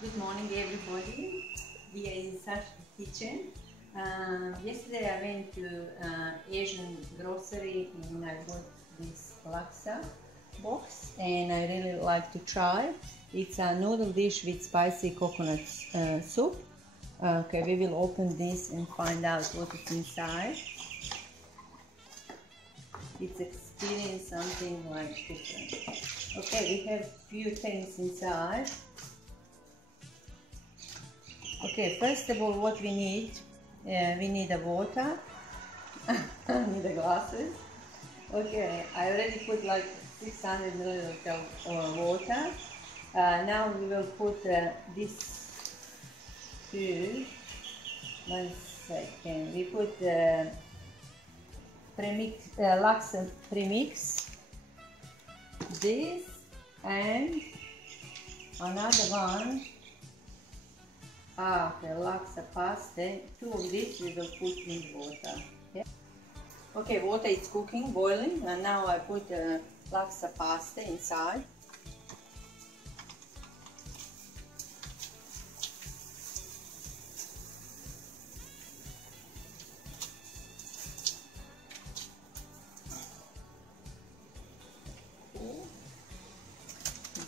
Good morning, everybody. We are in Sasha's kitchen. Yesterday I went to Asian grocery and I bought this laksa box and I really like to try. It's a noodle dish with spicy coconut soup. Okay, we will open this and find out what is inside. It's experience something like different. Okay, we have few things inside. Okay, first of all, what we need a water. I need the glasses. Okay, I already put like 600 milliliters of water. Now we will put this to, 1 second, we put the laksa premix, this and another one. Okay, laksa pasta. 2 of these we will put in the water. Okay, water is cooking, boiling, and now I put the laksa pasta inside.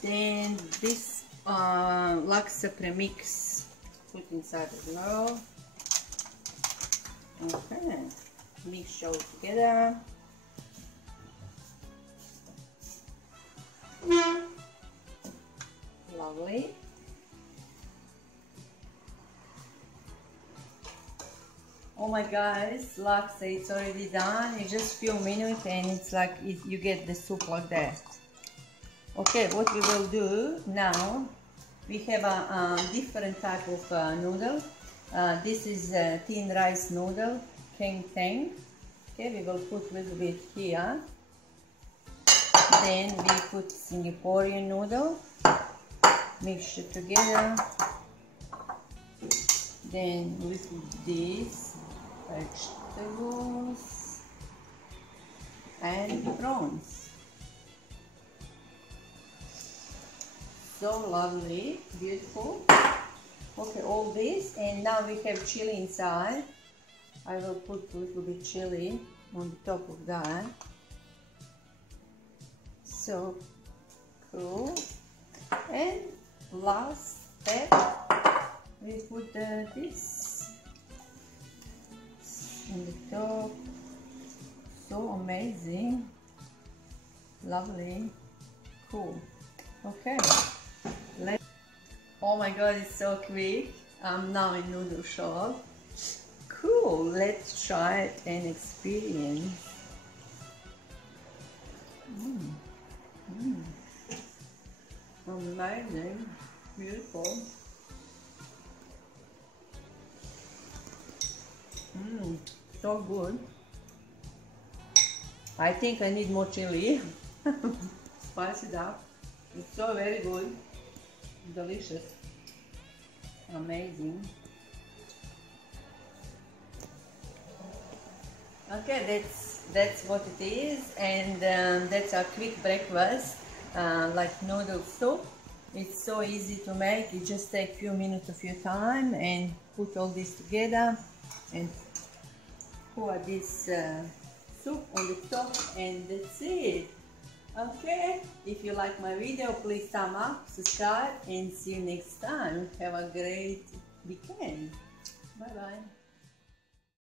Then this laksa premix put inside as well. Okay, mix all together. Lovely. Oh my guys, laksa, it's already done. It's just few minutes and it's like you get the soup like that. Okay, what we will do now, we have a different type of noodle. This is a thin rice noodle, keng teng. Okay, we will put a little bit here. Then we put Singaporean noodle, mix it together. Then we put this, vegetables and prawns. So lovely, beautiful. Okay, all this, and now we have chili inside. I will put a little bit chili on the top of that. So cool. And last step, we put this on the top. So amazing, lovely, cool. Okay. Oh my god, it's so quick. I'm now in noodle shop. Cool, let's try it and experience. Amazing, beautiful. So good. I think I need more chili. Spice it up. It's so very good. Delicious, amazing. Okay, that's what it is, and that's our quick breakfast, like noodle soup. It's so easy to make. You just take few minutes of your time and put all this together and pour this soup on the top, and that's it. Okay, if you like my video, please thumb up, subscribe, and see you next time. Have a great weekend. Bye bye.